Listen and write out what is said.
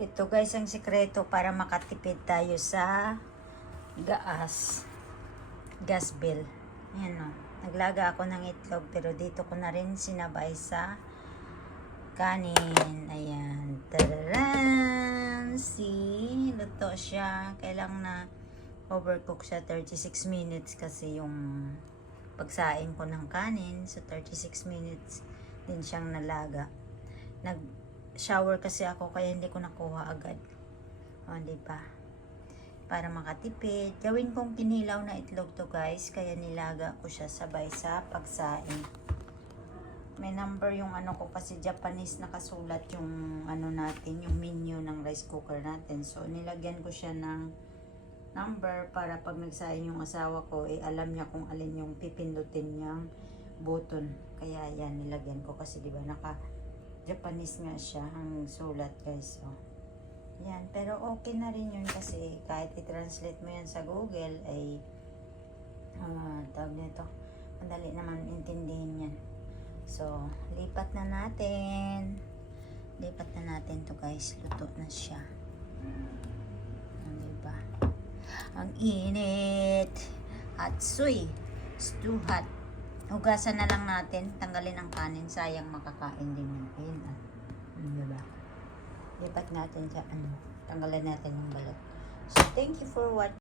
Ito guys ang sikreto para makatipid tayo sa gas bill. Ayan o. Naglaga ako ng itlog pero dito ko na rin sinabay sa kanin. Ayan. Tararan! See? Luto siya. Kailang na overcook siya 36 minutes kasi yung pagsaing ko ng kanin. So 36 minutes din siyang nalaga. Nag-shower kasi ako kaya hindi ko nakuha agad. O, diba? Para makatipid. Gawin kong kinilaw na itlog to guys. Kaya nilaga ko siya sabay sa pagsaing. May number yung ano ko kasi Japanese nakasulat yung ano natin, yung menu ng rice cooker natin. So nilagyan ko siya ng number para pag nagsaing yung asawa ko, alam niya kung alin yung pipindutin niyang button. Kaya yan, nilagyan ko kasi diba naka Japanese nga siya ang sulat guys. So yan, pero okay na rin yun kasi kahit i-translate mo yan sa Google ay tawag nito, madali naman intindihin yan. So, lipat na natin to guys, luto na siya. Diba? Ang init, Hatsuy, stew hot. Hugasan na lang natin, tanggalin ang kanin, sayang makakain din yun. Ayun diba? Lipat natin sa tanggalin natin yung balot. So, thank you for watching.